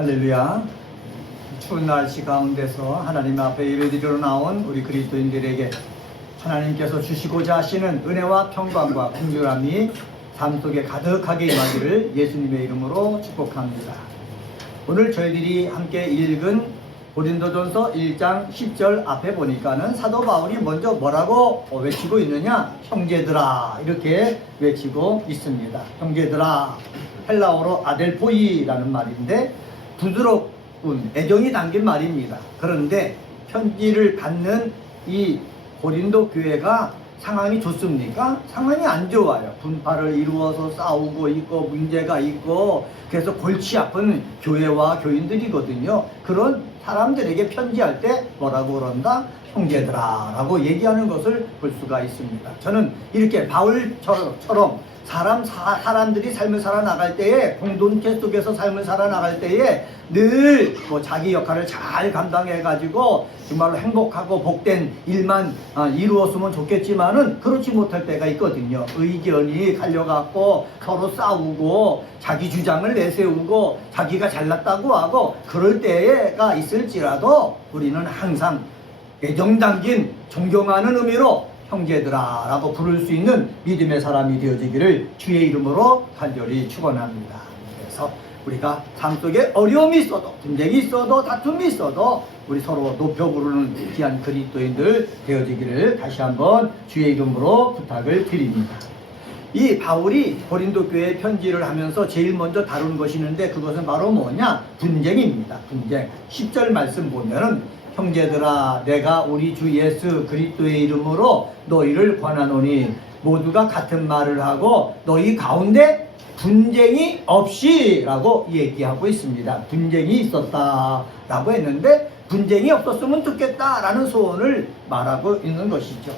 할렐루야. 추운 날씨 가운데서 하나님 앞에 예배드리러 나온 우리 그리스도인들에게 하나님께서 주시고자 하시는 은혜와 평강과 긍휼함이 삶 속에 가득하게 임하기를 예수님의 이름으로 축복합니다. 오늘 저희들이 함께 읽은 고린도전서 1장 10절 앞에 보니까는 사도 바울이 먼저 뭐라고 외치고 있느냐? 형제들아, 이렇게 외치고 있습니다. 형제들아, 헬라어로 아델포이라는 말인데 부드럽군 애정이 담긴 말입니다. 그런데 편지를 받는 이 고린도 교회가 상황이 좋습니까? 상황이 안 좋아요. 분파를 이루어서 싸우고 있고 문제가 있고 그래서 골치 아픈 교회와 교인들이거든요. 그런 사람들에게 편지할 때 뭐라고 그런다? 형제들아 라고 얘기하는 것을 볼 수가 있습니다. 저는 이렇게 바울처럼 사람들이 삶을 살아나갈 때에 공동체 속에서 삶을 살아나갈 때에 늘 자기 역할을 잘 감당해가지고 정말로 행복하고 복된 일만 이루었으면 좋겠지만은 그렇지 못할 때가 있거든요. 의견이 갈려갖고 서로 싸우고 자기 주장을 내세우고 자기가 잘났다고 하고 그럴 때가 있을지라도 우리는 항상 애정 담긴 존경하는 의미로 형제들아 라고 부를 수 있는 믿음의 사람이 되어지기를 주의 이름으로 간절히 축원합니다. 그래서 우리가 삶 속에 어려움이 있어도 분쟁이 있어도 다툼이 있어도 우리 서로 높여 부르는 귀한 그리스도인들 되어지기를 다시 한번 주의 이름으로 부탁을 드립니다. 이 바울이 고린도 교회에 편지를 하면서 제일 먼저 다룬 것이 있는데 그것은 바로 뭐냐? 분쟁입니다. 분쟁. 10절 말씀 보면은 형제들아 내가 우리 주 예수 그리스도의 이름으로 너희를 권하노니 모두가 같은 말을 하고 너희 가운데 분쟁이 없이 라고 얘기하고 있습니다. 분쟁이 있었다 라고 했는데 분쟁이 없었으면 좋겠다 라는 소원을 말하고 있는 것이죠.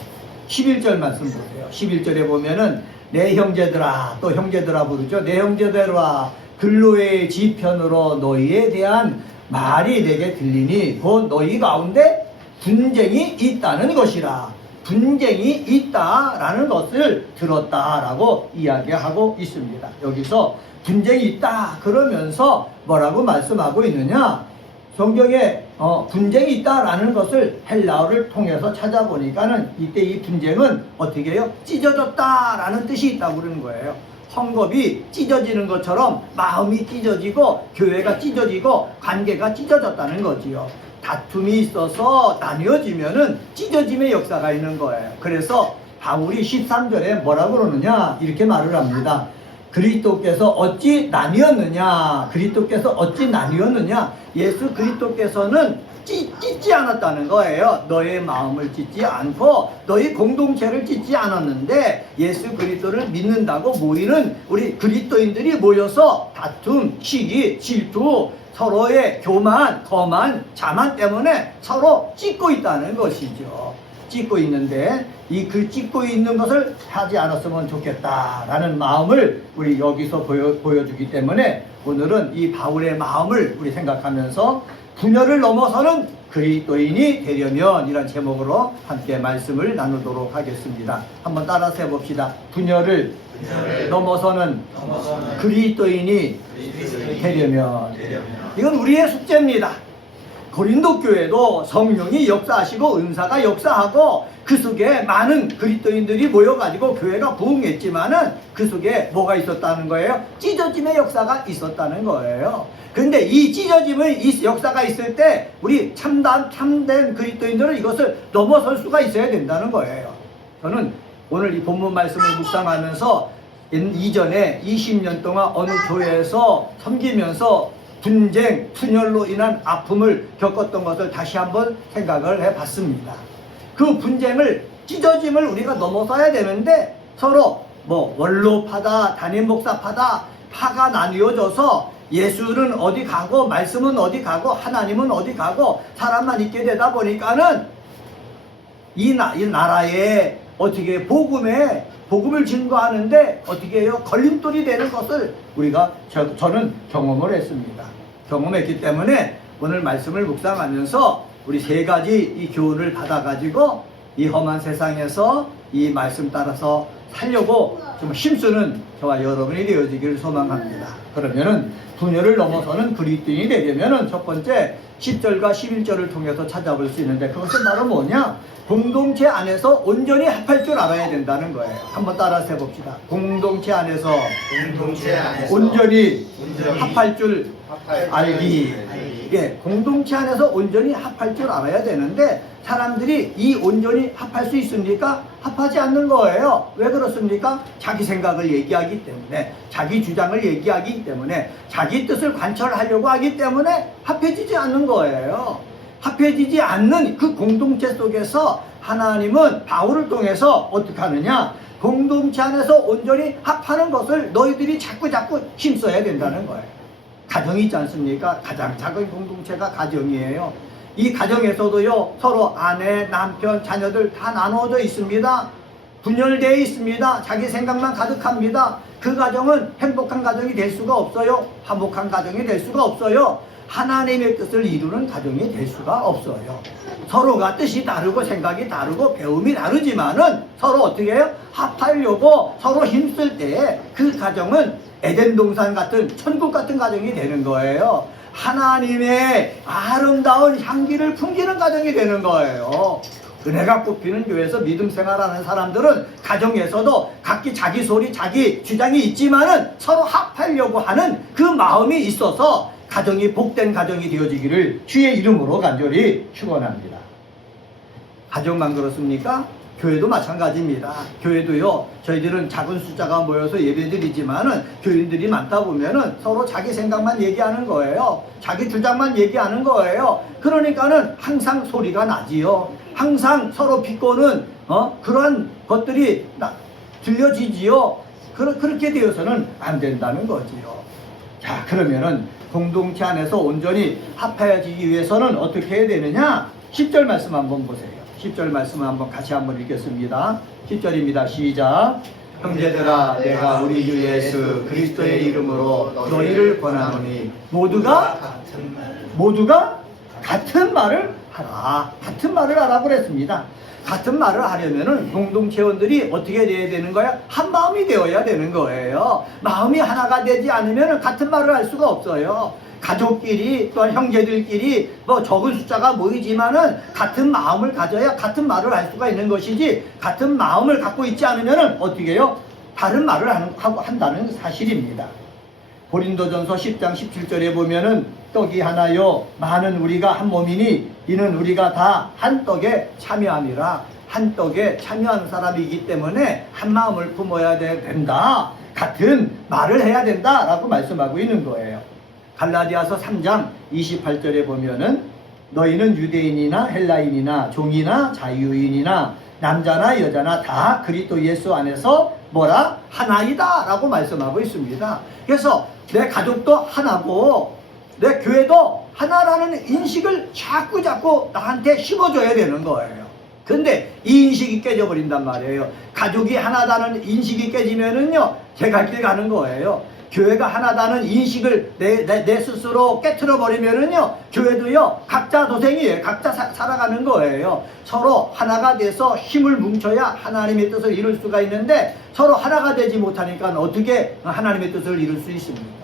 11절 말씀 보세요. 11절에 보면은 내 형제들아, 또 형제들아 부르죠. 내 형제들아 근로의 지편으로 너희에 대한 말이 내게 들리니 곧 너희 가운데 분쟁이 있다는 것이라. 분쟁이 있다라는 것을 들었다라고 이야기하고 있습니다. 여기서 분쟁이 있다 그러면서 뭐라고 말씀하고 있느냐? 성경에 분쟁이 있다라는 것을 헬라어를 통해서 찾아보니까는 이때 이 분쟁은 어떻게 해요? 찢어졌다라는 뜻이 있다고 그러는 거예요. 헝겊이 찢어지는 것처럼 마음이 찢어지고 교회가 찢어지고 관계가 찢어졌다는 거지요. 다툼이 있어서 나뉘어지면은 찢어짐의 역사가 있는 거예요. 그래서 바울이 13절에 뭐라고 그러느냐 이렇게 말을 합니다. 그리스도께서 어찌 나뉘었느냐? 그리스도께서 어찌 나뉘었느냐? 예수 그리스도께서는 찢지 않았다는 거예요. 너의 마음을 찢지 않고 너희 공동체를 찢지 않았는데 예수 그리스도를 믿는다고 모이는 우리 그리스도인들이 모여서 다툼, 시기, 질투, 서로의 교만, 거만, 자만 때문에 서로 찢고 있다는 것이죠. 찢고 있는데 이 찢고 있는 것을 하지 않았으면 좋겠다라는 마음을 우리 여기서 보여주기 때문에 오늘은 이 바울의 마음을 우리 생각하면서 분열을 넘어서는 그리스도인이 되려면 이런 제목으로 함께 말씀을 나누도록 하겠습니다. 한번 따라서 해봅시다. 분열을 넘어서는 그리스도인이 되려면 이건 우리의 숙제입니다. 고린도 교회도 성령이 역사하시고 은사가 역사하고 그 속에 많은 그리스도인들이 모여가지고 교회가 부흥했지만은 그 속에 뭐가 있었다는 거예요? 찢어짐의 역사가 있었다는 거예요. 근데 이 찢어짐의 역사가 있을 때 우리 참된 그리스도인들은 이것을 넘어설 수가 있어야 된다는 거예요. 저는 오늘 이 본문 말씀을 묵상하면서 이전에 20년 동안 어느 교회에서 섬기면서 분쟁, 분열로 인한 아픔을 겪었던 것을 다시 한번 생각을 해봤습니다. 그 분쟁을, 찢어짐을 우리가 넘어서야 되는데 서로 원로파다, 담임 목사파다, 파가 나뉘어져서 예수는 어디 가고 말씀은 어디 가고 하나님은 어디 가고 사람만 있게 되다 보니까는 이 나라에 어떻게 복음을 증거하는데 어떻게 해요? 걸림돌이 되는 것을 우리가 저는 경험을 했습니다. 경험했기 때문에 오늘 말씀을 묵상하면서 우리 세 가지 이 교훈을 받아가지고 이 험한 세상에서 이 말씀 따라서 살려고 좀 힘쓰는 저와 여러분이 되어지기를 소망합니다. 그러면은 분열을 넘어서는 그리스도인이 되려면은 첫 번째 10절과 11절을 통해서 찾아볼 수 있는데, 그것은 바로 뭐냐? 공동체 안에서 온전히 합할 줄 알아야 된다는 거예요. 한번 따라서 해봅시다. 공동체 안에서 온전히 합할 줄 알기. 예, 공동체 안에서 온전히 합할 줄 알아야 되는데, 사람들이 이 온전히 합할 수 있습니까? 합하지 않는 거예요. 왜 그렇습니까? 자기 생각을 얘기하기 때문에, 자기 주장을 얘기하기 때문에, 자기 뜻을 관철하려고 하기 때문에 합해지지 않는 거예요. 합해지지 않는 그 공동체 속에서 하나님은 바울을 통해서 어떻게 하느냐? 공동체 안에서 온전히 합하는 것을 너희들이 자꾸 힘써야 된다는 거예요. 가정이 있지 않습니까? 가장 작은 공동체가 가정이에요. 이 가정에서도요, 서로 아내, 남편, 자녀들 다 나누어져 있습니다. 분열되어 있습니다. 자기 생각만 가득합니다. 그 가정은 행복한 가정이 될 수가 없어요. 화목한 가정이 될 수가 없어요. 하나님의 뜻을 이루는 가정이 될 수가 없어요. 서로가 뜻이 다르고 생각이 다르고 배움이 다르지만은 서로 어떻게 해요? 합하려고 서로 힘쓸 때 그 가정은 에덴 동산 같은 천국 같은 가정이 되는 거예요. 하나님의 아름다운 향기를 풍기는 가정이 되는 거예요. 은혜가 꽃피는 교회에서 믿음 생활하는 사람들은 가정에서도 각기 자기 소리, 자기 주장이 있지만은 서로 합하려고 하는 그 마음이 있어서 가정이 복된 가정이 되어지기를 주의 이름으로 간절히 축원합니다. 가정만 그렇습니까? 교회도 마찬가지입니다. 교회도요, 저희들은 작은 숫자가 모여서 예배드리지만은 교인들이 많다 보면은 서로 자기 생각만 얘기하는 거예요. 자기 주장만 얘기하는 거예요. 그러니까는 항상 소리가 나지요. 항상 서로 비꼬는 그러한 것들이 들려지지요. 그렇게 되어서는 안 된다는 거지요. 자, 그러면은 공동체 안에서 온전히 합해지기 위해서는 어떻게 해야 되느냐? 10절 말씀 한번 보세요. 10절 말씀을 한번 같이 한번 읽겠습니다. 10절입니다. 시작. 형제들아, 내가 우리 주 예수 그리스도의 이름으로 너희를 권하노니 모두가 같은 말을 하라. 같은 말을 하라고 그랬습니다. 같은 말을 하려면은 공동체원들이 어떻게 돼야 되는 거야? 한 마음이 되어야 되는 거예요. 마음이 하나가 되지 않으면 같은 말을 할 수가 없어요. 가족끼리 또한 형제들끼리 적은 숫자가 모이지만은 같은 마음을 가져야 같은 말을 할 수가 있는 것이지, 같은 마음을 갖고 있지 않으면은 어떻게 해요? 다른 말을 한다는 사실입니다. 고린도전서 10장 17절에 보면은 떡이 하나요 많은 우리가 한 몸이니 이는 우리가 다 한 떡에 참여함이라. 한 떡에 참여한 사람이기 때문에 한 마음을 품어야 된다. 같은 말을 해야 된다 라고 말씀하고 있는 거예요. 갈라디아서 3장 28절에 보면은 너희는 유대인이나 헬라인이나 종이나 자유인이나 남자나 여자나 다 그리스도 예수 안에서 뭐라? 하나이다 라고 말씀하고 있습니다. 그래서 내 가족도 하나고 내 교회도 하나라는 인식을 자꾸 나한테 심어줘야 되는 거예요. 근데 이 인식이 깨져버린단 말이에요. 가족이 하나다는 인식이 깨지면은요, 제 갈 길 가는 거예요. 교회가 하나다는 인식을 내 스스로 깨트려 버리면은요, 교회도요, 각자 도생이에요. 각자 살아가는 거예요. 서로 하나가 돼서 힘을 뭉쳐야 하나님의 뜻을 이룰 수가 있는데, 서로 하나가 되지 못하니까 어떻게 하나님의 뜻을 이룰 수 있습니까?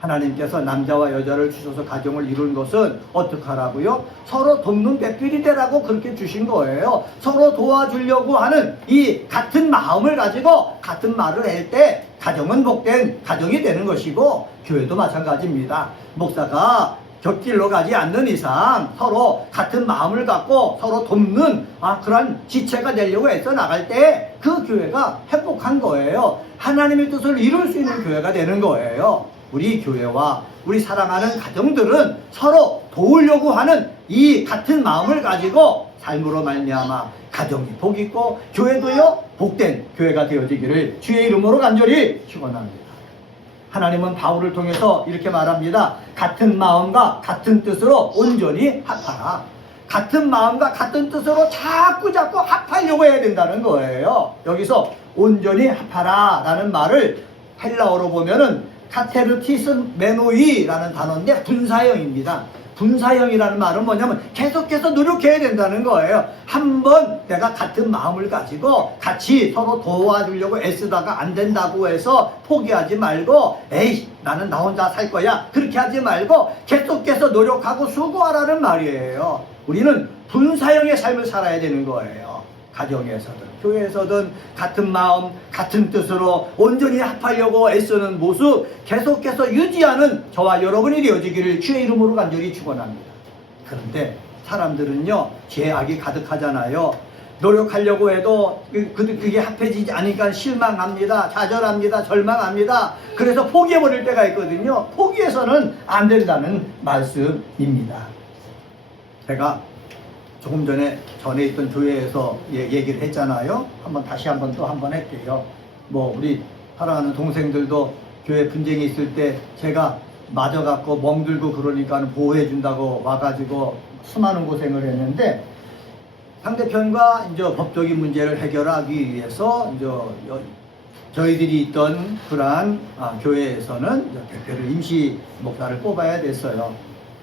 하나님께서 남자와 여자를 주셔서 가정을 이룬 것은 어떻게 하라고요? 서로 돕는 배필이 되라고 그렇게 주신 거예요. 서로 도와주려고 하는 이 같은 마음을 가지고 같은 말을 할 때 가정은 복된 가정이 되는 것이고, 교회도 마찬가지입니다. 목사가 곁길로 가지 않는 이상 서로 같은 마음을 갖고 서로 돕는 그런 지체가 되려고 해서 나갈 때 그 교회가 행복한 거예요. 하나님의 뜻을 이룰 수 있는 교회가 되는 거예요. 우리 교회와 우리 사랑하는 가정들은 서로 도우려고 하는 이 같은 마음을 가지고 삶으로 말미암아 가정이 복있고 교회도요 복된 교회가 되어지기를 주의 이름으로 간절히 축원합니다. 하나님은 바울을 통해서 이렇게 말합니다. 같은 마음과 같은 뜻으로 온전히 합하라. 같은 마음과 같은 뜻으로 자꾸 합하려고 해야 된다는 거예요. 여기서 온전히 합하라 라는 말을 헬라어로 보면은 카테르티스 메노이라는 단어인데 분사형입니다. 분사형이라는 말은 뭐냐면 계속해서 노력해야 된다는 거예요. 한번 내가 같은 마음을 가지고 같이 서로 도와주려고 애쓰다가 안 된다고 해서 포기하지 말고 에이 나는 나 혼자 살 거야 그렇게 하지 말고 계속해서 노력하고 수고하라는 말이에요. 우리는 분사형의 삶을 살아야 되는 거예요. 가정에서든 교회에서든 같은 마음 같은 뜻으로 온전히 합하려고 애쓰는 모습 계속해서 유지하는 저와 여러분이 되어지기를 주의 이름으로 간절히 축원합니다. 그런데 사람들은요 죄악이 가득하잖아요. 노력하려고 해도 그게 합해지지 않으니까 실망합니다. 좌절합니다. 절망합니다. 그래서 포기해버릴 때가 있거든요. 포기해서는 안 된다는 말씀입니다. 제가 조금 전에 있던 교회에서 얘기를 했잖아요. 다시 한번 또 한 번 할게요. 뭐 우리 사랑하는 동생들도 교회 분쟁이 있을 때 제가 맞아갖고 멍들고 그러니까 보호해준다고 와가지고 수많은 고생을 했는데 상대편과 이제 법적인 문제를 해결하기 위해서 이제 저희들이 있던 그러한 교회에서는 대표를 임시 목사를 뽑아야 됐어요.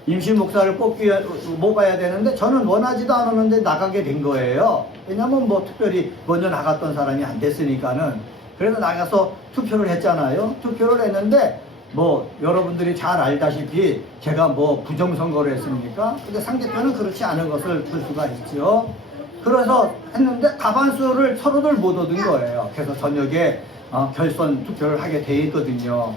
임시 목사를 뽑아야 되는데 저는 원하지도 않았는데 나가게 된 거예요. 왜냐면 뭐 특별히 먼저 나갔던 사람이 안 됐으니까는. 그래서 나가서 투표를 했잖아요. 투표를 했는데 뭐 여러분들이 잘 알다시피 제가 뭐 부정선거를 했습니까? 근데 상대편은 그렇지 않은 것을 볼 수가 있죠. 그래서 했는데 과반수를 서로들 못 얻은 거예요. 그래서 저녁에 결선 투표를 하게 돼 있거든요.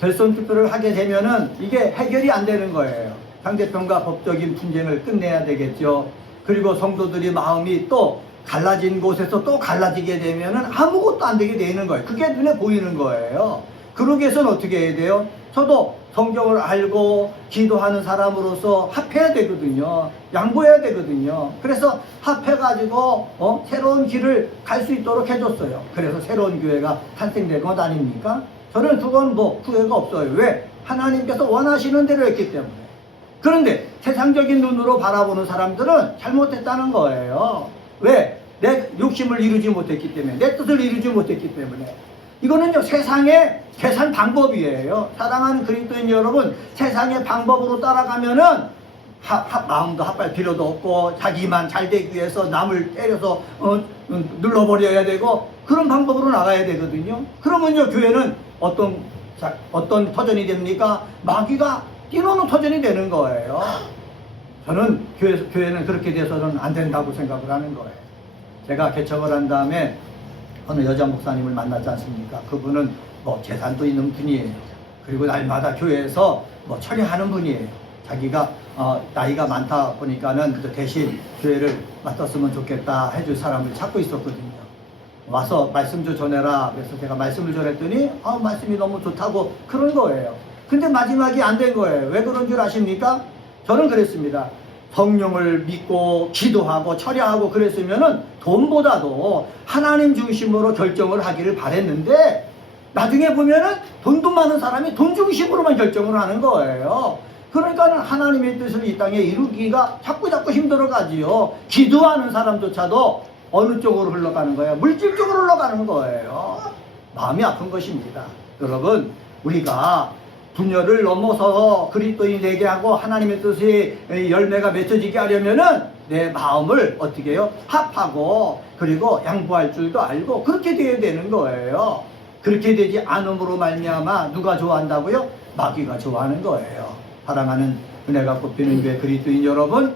결선 투표를 하게 되면은 이게 해결이 안 되는 거예요. 상대편과 법적인 분쟁을 끝내야 되겠죠. 그리고 성도들이 마음이 또 갈라진 곳에서 또 갈라지게 되면은 아무것도 안 되게 되는 거예요. 그게 눈에 보이는 거예요. 그러기 위해서는 어떻게 해야 돼요? 저도 성경을 알고 기도하는 사람으로서 합해야 되거든요. 양보해야 되거든요. 그래서 합해가지고 새로운 길을 갈 수 있도록 해줬어요. 그래서 새로운 교회가 탄생된 것 아닙니까? 저는 그건 뭐 후회가 없어요. 왜? 하나님께서 원하시는 대로 했기 때문에. 그런데 세상적인 눈으로 바라보는 사람들은 잘못했다는 거예요. 왜? 내 욕심을 이루지 못했기 때문에, 내 뜻을 이루지 못했기 때문에. 이거는요 세상의 계산 방법이에요. 사랑하는 그리스도인 여러분, 세상의 방법으로 따라가면은 마음도 합할 필요도 없고 자기만 잘 되기 위해서 남을 때려서 눌러버려야 되고 그런 방법으로 나가야 되거든요. 그러면요 교회는 어떤 터전이 됩니까? 마귀가 뛰노는 터전이 되는 거예요. 저는 교회는 그렇게 돼서는 안 된다고 생각을 하는 거예요. 제가 개척을 한 다음에 어느 여자 목사님을 만났지 않습니까? 그분은 뭐 재산도 있는 분이에요. 그리고 날마다 교회에서 뭐 처리하는 분이에요. 자기가 나이가 많다 보니까는 대신 교회를 맡았으면 좋겠다 해줄 사람을 찾고 있었거든요. 와서 말씀 좀 전해라. 그래서 제가 말씀을 전했더니 말씀이 너무 좋다고 그런 거예요. 근데 마지막이 안 된 거예요. 왜 그런 줄 아십니까? 저는 그랬습니다. 성령을 믿고 기도하고 처리하고 그랬으면은 돈보다도 하나님 중심으로 결정을 하기를 바랬는데 나중에 보면은 돈도 많은 사람이 돈 중심으로만 결정을 하는 거예요. 그러니까는 하나님의 뜻을 이 땅에 이루기가 자꾸 힘들어가지요. 기도하는 사람조차도 어느 쪽으로 흘러가는 거예요? 물질 쪽으로 흘러가는 거예요. 마음이 아픈 것입니다. 여러분, 우리가 분열을 넘어서 그리스도인이 되게 하고 하나님의 뜻이 열매가 맺혀지게 하려면은 내 마음을 어떻게 해요? 합하고 그리고 양보할 줄도 알고 그렇게 돼야 되는 거예요. 그렇게 되지 않음으로 말미암아 누가 좋아한다고요? 마귀가 좋아하는 거예요. 사랑하는 은혜가 꽃피는 교회 그리스도인 여러분,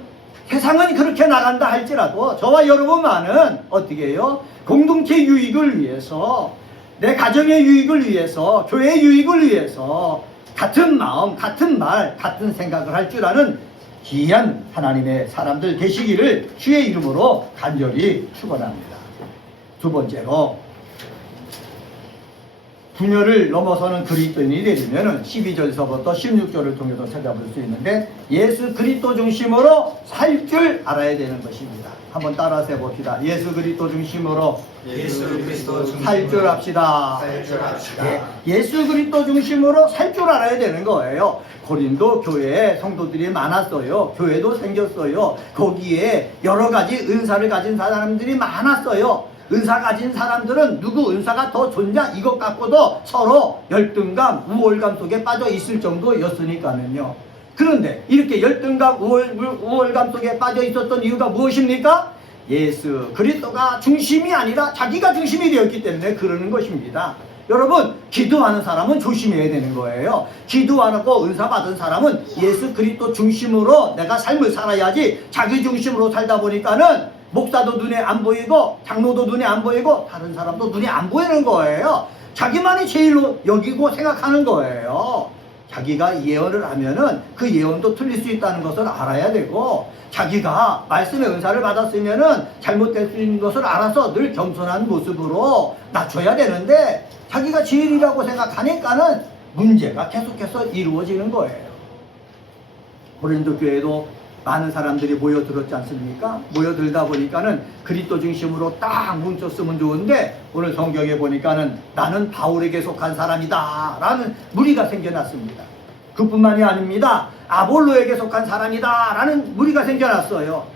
세상은 그렇게 나간다 할지라도 저와 여러분만은 어떻게 해요? 공동체 유익을 위해서, 내 가정의 유익을 위해서, 교회의 유익을 위해서 같은 마음, 같은 말, 같은 생각을 할 줄 아는 귀한 하나님의 사람들 되시기를 주의 이름으로 간절히 축원합니다. 두 번째로, 분열을 넘어서는 그리스도인이 되려면 12절서부터 16절을 통해서 찾아볼 수 있는데 예수 그리스도 중심으로 살 줄 알아야 되는 것입니다. 한번 따라서 해봅시다. 예수 그리스도 중심으로 살 줄 합시다. 예수 그리스도 중심으로 살 줄 알아야 되는 거예요. 고린도 교회에 성도들이 많았어요. 교회도 생겼어요. 거기에 여러 가지 은사를 가진 사람들이 많았어요. 은사 가진 사람들은 누구 은사가 더 좋냐 이것 갖고도 서로 열등감, 우월감 속에 빠져 있을 정도였으니까는요. 그런데 이렇게 열등감, 우월감 속에 빠져 있었던 이유가 무엇입니까? 예수 그리스도가 중심이 아니라 자기가 중심이 되었기 때문에 그러는 것입니다. 여러분, 기도하는 사람은 조심해야 되는 거예요. 기도하고 은사 받은 사람은 예수 그리스도 중심으로 내가 삶을 살아야지, 자기 중심으로 살다 보니까는 목사도 눈에 안 보이고 장로도 눈에 안 보이고 다른 사람도 눈에 안 보이는 거예요. 자기만이 제일로 여기고 생각하는 거예요. 자기가 예언을 하면은 그 예언도 틀릴 수 있다는 것을 알아야 되고, 자기가 말씀의 은사를 받았으면은 잘못될 수 있는 것을 알아서 늘 겸손한 모습으로 낮춰야 되는데, 자기가 제일이라고 생각하니까는 문제가 계속해서 이루어지는 거예요. 고린도 교회도 많은 사람들이 모여들었지 않습니까? 모여들다 보니까는 그리스도 중심으로 딱 뭉쳤으면 좋은데, 오늘 성경에 보니까는 나는 바울에게 속한 사람이다 라는 무리가 생겨났습니다. 그뿐만이 아닙니다. 아볼로에게 속한 사람이다 라는 무리가 생겨났어요.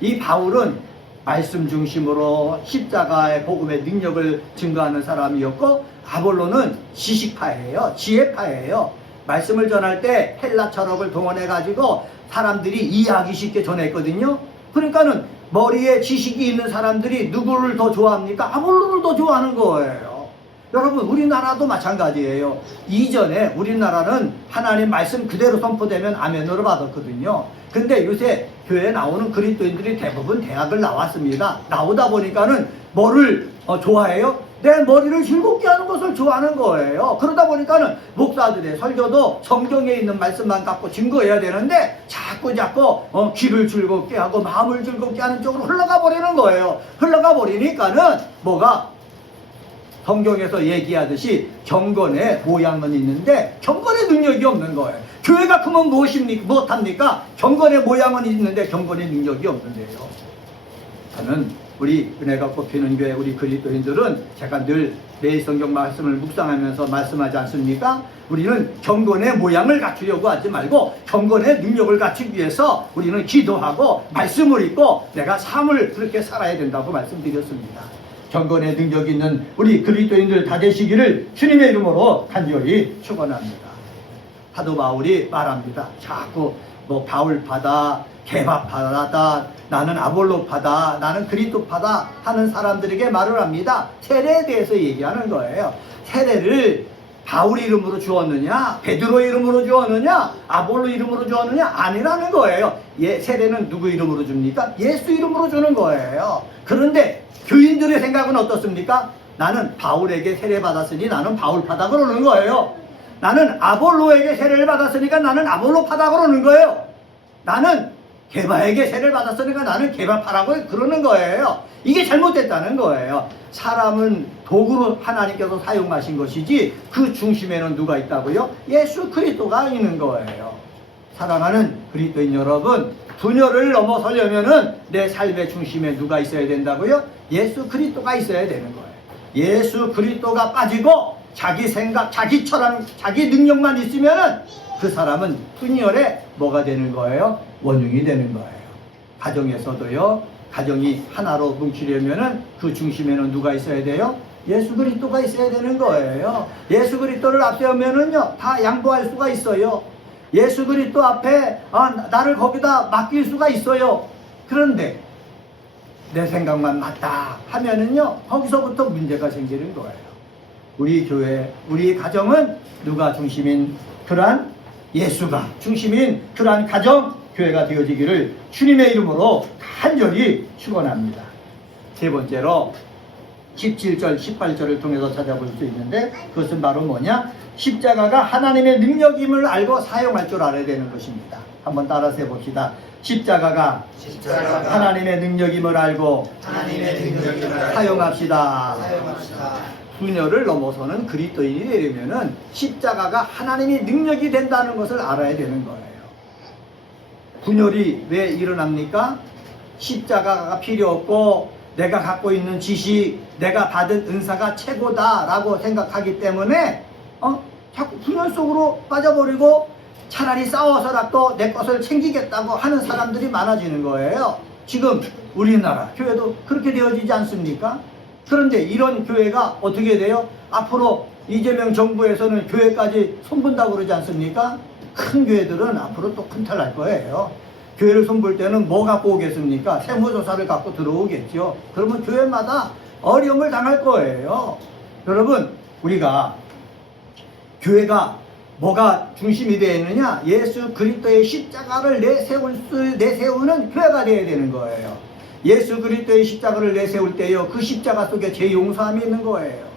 이 바울은 말씀 중심으로 십자가의 복음의 능력을 증거하는 사람이었고, 아볼로는 지식파예요. 지혜파예요. 말씀을 전할 때 헬라 철학을 동원해 가지고 사람들이 이해하기 쉽게 전했거든요. 그러니까는 머리에 지식이 있는 사람들이 누구를 더 좋아합니까? 아볼로를 더 좋아하는 거예요. 여러분, 우리나라도 마찬가지예요. 이전에 우리나라는 하나님 말씀 그대로 선포되면 아멘으로 받았거든요. 근데 요새 교회에 나오는 그리스도인들이 대부분 대학을 나왔습니다. 나오다 보니까는 뭐를 좋아해요? 내 머리를 즐겁게 하는 것을 좋아하는 거예요. 그러다 보니까는 목사들의 설교도 성경에 있는 말씀만 갖고 증거해야 되는데, 자꾸 귀를 즐겁게 하고 마음을 즐겁게 하는 쪽으로 흘러가 버리는 거예요. 흘러가 버리니까는 뭐가, 성경에서 얘기하듯이 경건의 모양은 있는데 경건의 능력이 없는 거예요. 교회가 크면 무엇합니까? 경건의 모양은 있는데 경건의 능력이 없는데요. 저는 우리 은혜가 꽃피는 교회 우리 그리스도인들은, 제가 늘 매일 성경 말씀을 묵상하면서 말씀하지 않습니까? 우리는 경건의 모양을 갖추려고 하지 말고 경건의 능력을 갖추기 위해서 우리는 기도하고 말씀을 읽고 내가 삶을 그렇게 살아야 된다고 말씀드렸습니다. 경건의 능력이 있는 우리 그리스도인들 다 되시기를 주님의 이름으로 간절히 축원합니다. 사도 바울이 말합니다. 자꾸 바울파다, 개바파다, 나는 아볼로파다, 나는 그리스도파다 하는 사람들에게 말을 합니다. 세례에 대해서 얘기하는 거예요. 세례를 바울 이름으로 주었느냐, 베드로 이름으로 주었느냐, 아볼로 이름으로 주었느냐, 아니라는 거예요. 세례는 누구 이름으로 줍니까? 예수 이름으로 주는 거예요. 그런데 교인들의 생각은 어떻습니까? 나는 바울에게 세례 받았으니 나는 바울파다 그러는 거예요. 나는 아볼로에게 세례를 받았으니까 나는 아볼로파다 그러는 거예요. 나는 게바에게 세례를 받았으니까 나는 게바파라고 그러는 거예요. 이게 잘못됐다는 거예요. 사람은 도구로 하나님께서 사용하신 것이지 그 중심에는 누가 있다고요? 예수 그리스도가 있는 거예요. 사랑하는 그리스도인 여러분, 분열을 넘어서려면은 내 삶의 중심에 누가 있어야 된다고요? 예수 그리스도가 있어야 되는 거예요. 예수 그리스도가 빠지고 자기 생각, 자기처럼 자기 능력만 있으면은 그 사람은 분열에 뭐가 되는 거예요? 원흉이 되는 거예요. 가정에서도요, 가정이 하나로 뭉치려면은 그 중심에는 누가 있어야 돼요? 예수 그리스도가 있어야 되는 거예요. 예수 그리스도를 앞세우면은요, 다 양보할 수가 있어요. 예수 그리스도 앞에 나를 거기다 맡길 수가 있어요. 그런데 내 생각만 맞다 하면은요, 거기서부터 문제가 생기는 거예요. 우리 교회, 우리 가정은 누가 중심인 그러한 예수가 중심인 그러한 가정, 교회가 되어지기를 주님의 이름으로 간절히 축원합니다. 세 번째로 17절, 18절을 통해서 찾아볼 수 있는데, 그것은 바로 뭐냐? 십자가가 하나님의 능력임을 알고 사용할 줄 알아야 되는 것입니다. 한번 따라서 해봅시다. 십자가가 하나님의 능력임을 알고 사용합시다. 분열을 넘어서는 그리스도인이 되려면은 십자가가 하나님의 능력이 된다는 것을 알아야 되는 거예요. 분열이 왜 일어납니까? 십자가가 필요 없고 내가 갖고 있는 지식, 내가 받은 은사가 최고다라고 생각하기 때문에 자꾸 분열 속으로 빠져버리고 차라리 싸워서라도 내 것을 챙기겠다고 하는 사람들이 많아지는 거예요. 지금 우리나라 교회도 그렇게 되어지지 않습니까? 그런데 이런 교회가 어떻게 돼요? 앞으로 이재명 정부에서는 교회까지 손본다고 그러지 않습니까? 큰 교회들은 앞으로 또 큰탈 날 거예요. 교회를 손볼 때는 뭐 갖고 오겠습니까? 세무조사를 갖고 들어오겠죠. 그러면 교회마다 어려움을 당할 거예요. 여러분, 우리가 교회가 뭐가 중심이 되어 있느냐? 예수 그리스도의 십자가를 내세우는 교회가 되어야 되는 거예요. 예수 그리스도의 십자가를 내세울 때요, 그 십자가 속에 제 용서함이 있는 거예요.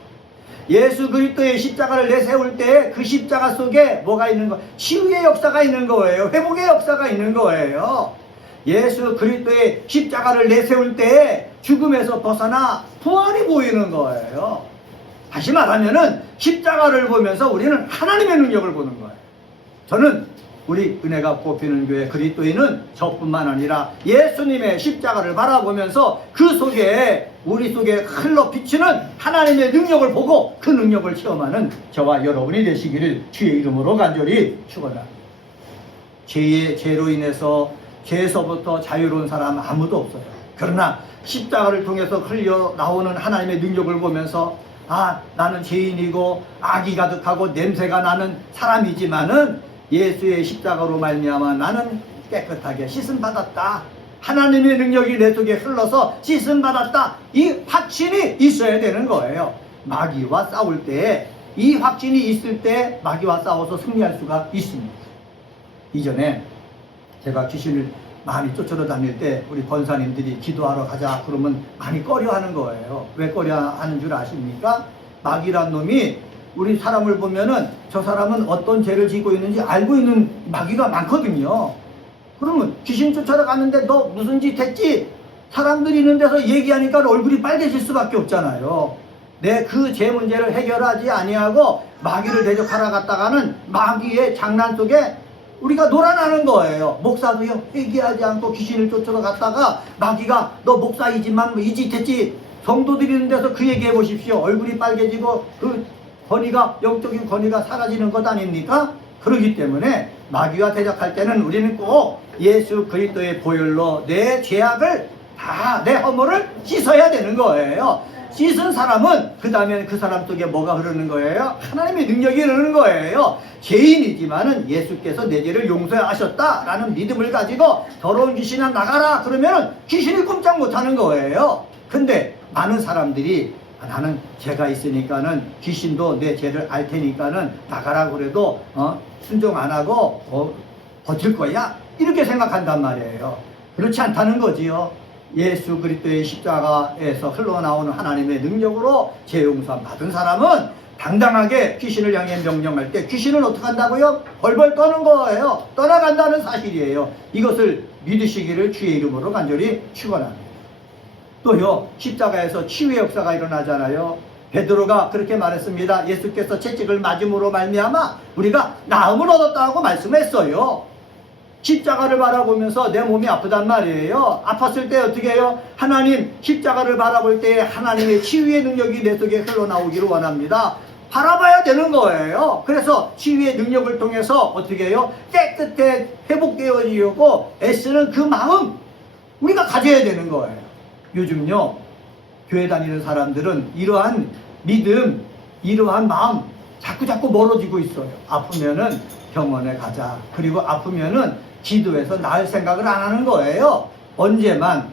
예수 그리스도의 십자가를 내세울 때 그 십자가 속에 뭐가 있는 거예요? 치유의 역사가 있는 거예요. 회복의 역사가 있는 거예요. 예수 그리스도의 십자가를 내세울 때 죽음에서 벗어나 부활이 보이는 거예요. 다시 말하면은 십자가를 보면서 우리는 하나님의 능력을 보는 거예요. 저는 우리 은혜가 꽃피는 교회 그리스도인은 저뿐만 아니라 예수님의 십자가를 바라보면서 그 속에 우리 속에 흘러 비치는 하나님의 능력을 보고 그 능력을 체험하는 저와 여러분이 되시기를 주의 이름으로 간절히 축원합니다. 죄로 인해서 죄에서부터 자유로운 사람 아무도 없어요. 그러나 십자가를 통해서 흘려 나오는 하나님의 능력을 보면서 나는 죄인이고 악이 가득하고 냄새가 나는 사람이지만은 예수의 십자가로 말미암아 나는 깨끗하게 씻음 받았다. 하나님의 능력이 내 속에 흘러서 씻음 받았다. 이 확신이 있어야 되는 거예요. 마귀와 싸울 때 이 확신이 있을 때 마귀와 싸워서 승리할 수가 있습니다. 이전에 제가 귀신을 많이 쫓으러 다닐 때 우리 권사님들이 기도하러 가자 그러면 많이 꺼려하는 거예요. 왜 꺼려하는 줄 아십니까? 마귀란 놈이 우리 사람을 보면은 저 사람은 어떤 죄를 지고 있는지 알고 있는 마귀가 많거든요. 그러면 귀신 쫓아러 갔는데 너 무슨 짓 했지? 사람들이 있는 데서 얘기하니까 얼굴이 빨개질 수밖에 없잖아요. 내 그 죄 문제를 해결하지 아니하고 마귀를 대적하러 갔다가는 마귀의 장난 속에 우리가 놀아나는 거예요. 목사도요, 회개하지 않고 귀신을 쫓으러 갔다가 마귀가 너 목사이지만 이 짓 했지? 성도들이 있는 데서 그 얘기해 보십시오. 얼굴이 빨개지고 그 권위가, 영적인 권위가 사라지는 것 아닙니까? 그렇기 때문에 마귀와 대적할 때는 우리는 꼭 예수 그리스도의 보혈로 내 죄악을 다, 내 허물을 씻어야 되는 거예요. 씻은 사람은 그 다음에 그 사람 속에 뭐가 흐르는 거예요? 하나님의 능력이 흐르는 거예요. 죄인이지만은 예수께서 내 죄를 용서하셨다라는 믿음을 가지고 더러운 귀신아 나가라 그러면은 귀신이 꼼짝 못하는 거예요. 근데 많은 사람들이 나는 죄가 있으니까는 귀신도 내 죄를 알 테니까는 나가라 그래도 순종 안 하고 버틸 거야 이렇게 생각한단 말이에요. 그렇지 않다는 거지요. 예수 그리스도의 십자가에서 흘러나오는 하나님의 능력으로 죄 용서 받은 사람은 당당하게 귀신을 향해 명령할 때 귀신은 어떻게 한다고요? 벌벌 떠는 거예요. 떠나간다는 사실이에요. 이것을 믿으시기를 주의 이름으로 간절히 축원합니다. 또요, 십자가에서 치유의 역사가 일어나잖아요. 베드로가 그렇게 말했습니다. 예수께서 채찍을 맞음으로 말미암아 우리가 나음을 얻었다고 말씀했어요. 십자가를 바라보면서 내 몸이 아프단 말이에요. 아팠을 때 어떻게 해요? 하나님, 십자가를 바라볼 때 하나님의 치유의 능력이 내 속에 흘러나오기를 원합니다. 바라봐야 되는 거예요. 그래서 치유의 능력을 통해서 어떻게 해요? 깨끗해 회복되어지고 애쓰는 그 마음 우리가 가져야 되는 거예요. 요즘요, 교회 다니는 사람들은 이러한 믿음, 이러한 마음 자꾸 멀어지고 있어요. 아프면은 병원에 가자. 그리고 아프면은 기도해서 나을 생각을 안 하는 거예요. 언제만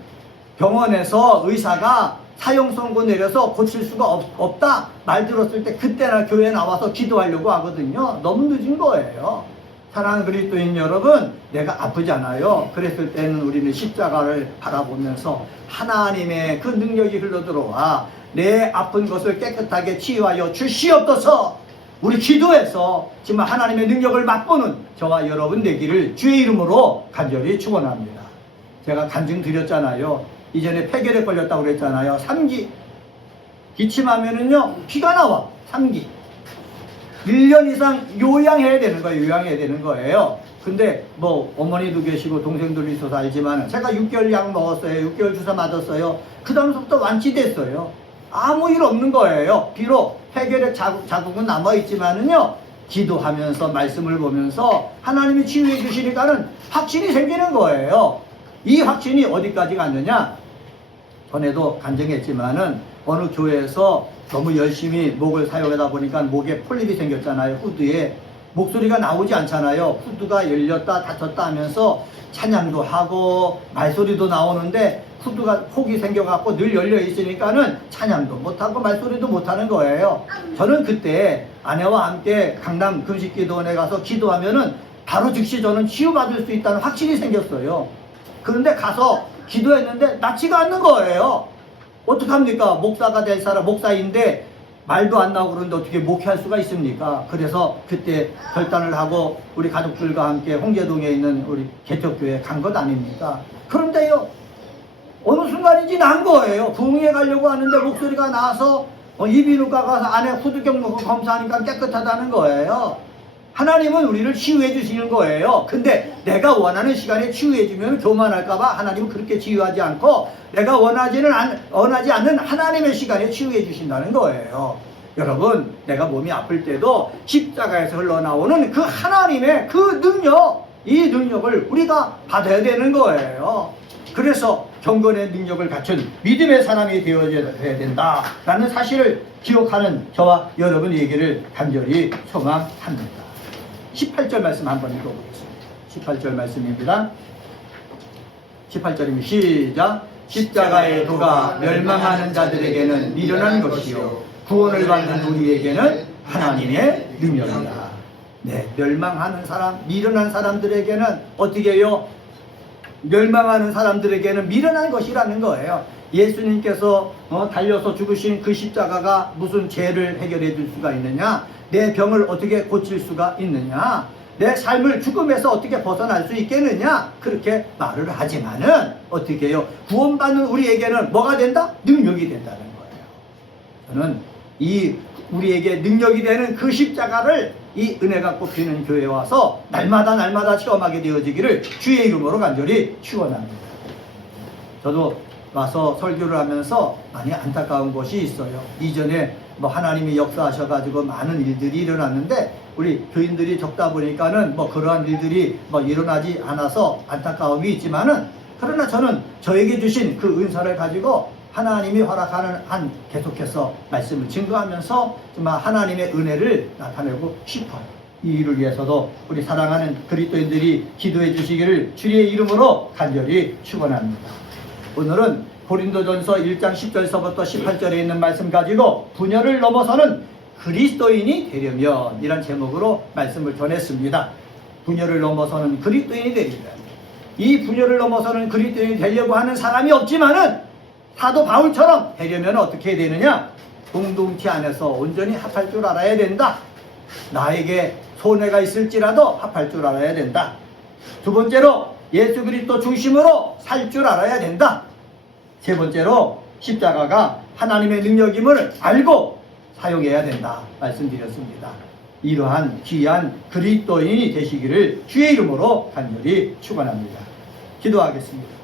병원에서 의사가 사형 선고 내려서 고칠 수가 없다 말 들었을 때 그때나 교회에 나와서 기도하려고 하거든요. 너무 늦은 거예요. 사랑하는 그리스도인 여러분, 내가 아프잖아요. 그랬을 때는 우리는 십자가를 바라보면서 하나님의 그 능력이 흘러들어와 내 아픈 것을 깨끗하게 치유하여 주시옵소서. 우리 기도해서 정말 하나님의 능력을 맛보는 저와 여러분 되기를 주의 이름으로 간절히 축원합니다. 제가 간증 드렸잖아요. 이전에 폐결에 걸렸다고 그랬잖아요. 3기 기침하면은요 피가 나와. 3기 1년 이상 요양해야 되는 거예요. 요양해야 되는 거예요. 근데 뭐 어머니도 계시고 동생들도 있어서 알지만 제가 6개월 약 먹었어요. 6개월 주사 맞았어요. 그 다음부터 완치됐어요. 아무 일 없는 거예요. 비록 폐결의 자국은 남아있지만은요, 기도하면서 말씀을 보면서 하나님이 치유해 주시니까는 확신이 생기는 거예요. 이 확신이 어디까지 갔느냐? 전에도 간증했지만은 어느 교회에서 너무 열심히 목을 사용하다 보니까 목에 폴립이 생겼잖아요. 후두에. 목소리가 나오지 않잖아요. 후드가 열렸다 닫혔다 하면서 찬양도 하고 말소리도 나오는데 후드가 폭이 생겨갖고 늘 열려 있으니까는 찬양도 못하고 말소리도 못하는 거예요. 저는 그때 아내와 함께 강남 금식기도원에 가서 기도하면은 바로 즉시 저는 치유받을 수 있다는 확신이 생겼어요. 그런데 가서 기도했는데 낫지가 않는 거예요. 어떡합니까? 목사가 될 사람, 목사인데 말도 안 나오고 그러는데 어떻게 목회할 수가 있습니까? 그래서 그때 결단을 하고 우리 가족들과 함께 홍제동에 있는 우리 개척교회에 간 것 아닙니까? 그런데요, 어느 순간인지 난 거예요. 부흥회 가려고 하는데 목소리가 나와서 이비인후과 가서 안에 후두경 놓고 검사하니까 깨끗하다는 거예요. 하나님은 우리를 치유해 주시는 거예요. 근데 내가 원하는 시간에 치유해 주면 교만할까봐 하나님은 그렇게 치유하지 않고 내가 원하지 않는 하나님의 시간에 치유해 주신다는 거예요. 여러분, 내가 몸이 아플 때도 십자가에서 흘러나오는 그 하나님의 그 능력, 이 능력을 우리가 받아야 되는 거예요. 그래서 경건의 능력을 갖춘 믿음의 사람이 되어야 된다라는 사실을 기억하는 저와 여러분에게를 간절히 소망합니다. 18절 말씀 한번 읽어보겠습니다. 18절 말씀입니다. 18절입니다. 시작. 십자가의 도가 멸망하는 자들에게는 미련한 것이요 구원을 받는 우리에게는 하나님의 능력이다. 네, 멸망하는 사람, 미련한 사람들에게는 어떻게 해요? 멸망하는 사람들에게는 미련한 것이라는 거예요. 예수님께서 달려서 죽으신 그 십자가가 무슨 죄를 해결해 줄 수가 있느냐? 내 병을 어떻게 고칠 수가 있느냐? 내 삶을 죽음에서 어떻게 벗어날 수 있겠느냐? 그렇게 말을 하지만은 어떻게 해요? 구원받는 우리에게는 뭐가 된다? 능력이 된다는 거예요. 저는 이 우리에게 능력이 되는 그 십자가를 이 은혜가 꼽히는 교회에 와서 날마다 체험하게 되어지기를 주의 이름으로 간절히 축원합니다. 저도 와서 설교를 하면서 많이 안타까운 것이 있어요. 이전에 하나님이 역사하셔가지고 많은 일들이 일어났는데 우리 교인들이 적다 보니까는 그러한 일들이 일어나지 않아서 안타까움이 있지만은, 그러나 저는 저에게 주신 그 은사를 가지고 하나님이 허락하는 한 계속해서 말씀을 증거하면서 정말 하나님의 은혜를 나타내고 싶어요. 이 일을 위해서도 우리 사랑하는 그리스도인들이 기도해 주시기를 주의 이름으로 간절히 축원합니다. 오늘은 고린도전서 1장 10절서부터 18절에 있는 말씀 가지고 분열을 넘어서는 그리스도인이 되려면, 이란 제목으로 말씀을 전했습니다. 분열을 넘어서는 그리스도인이 되리라. 이 분열을 넘어서는 그리스도인이 되려고 하는 사람이 없지만은 사도 바울처럼 되려면 어떻게 되느냐? 공동체 안에서 온전히 합할 줄 알아야 된다. 나에게 손해가 있을지라도 합할 줄 알아야 된다. 두 번째로 예수 그리스도 중심으로 살 줄 알아야 된다. 세 번째로 십자가가 하나님의 능력임을 알고 사용해야 된다 말씀드렸습니다. 이러한 귀한 그리스도인이 되시기를 주의 이름으로 간절히 축원합니다. 기도하겠습니다.